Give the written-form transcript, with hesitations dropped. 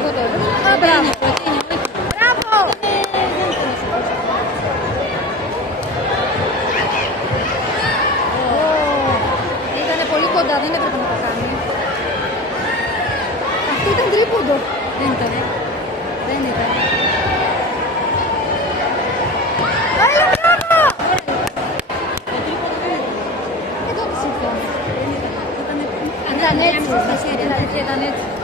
από τώρα. Προτείνει, προτείνει, όχι. Μπράβο! Ήτανε πολύ κοντά, δεν έπρεπε να το κάνει. Αυτό ήταν τρίποντο. Δεν ήταν, δεν ήταν. Έλα, μπράβο! Το τρίποντο δεν ήταν. Εδώ το συμφωνώ. Δεν ήταν. Ήταν έτσι. Ήταν έτσι.